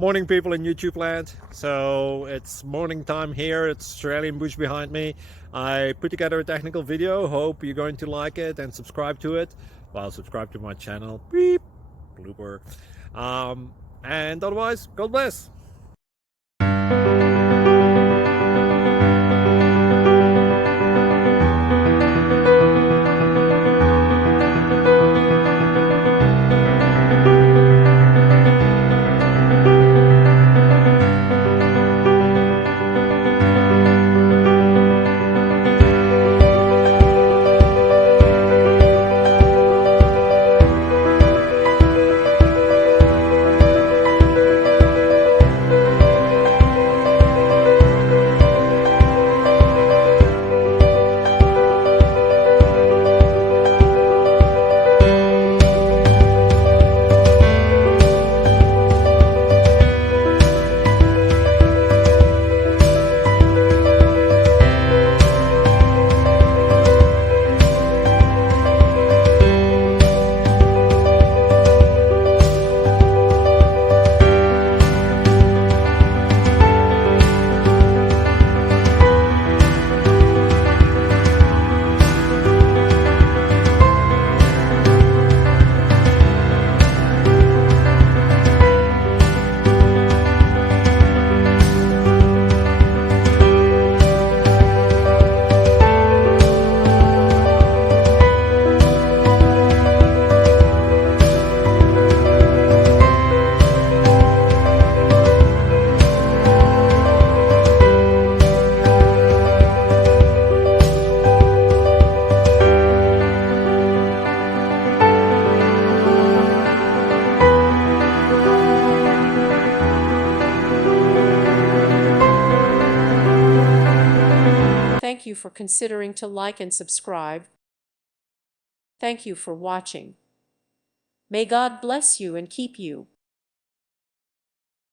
Morning, people in YouTube land. So it's morning time here. It's Australian bush behind me. I put together a technical video. Hope you're going to like it and subscribe to it. Well, subscribe to my channel. Beep. Blooper. And otherwise, God bless. Thank you for considering to like and subscribe. Thank you for watching. May God bless you and keep you.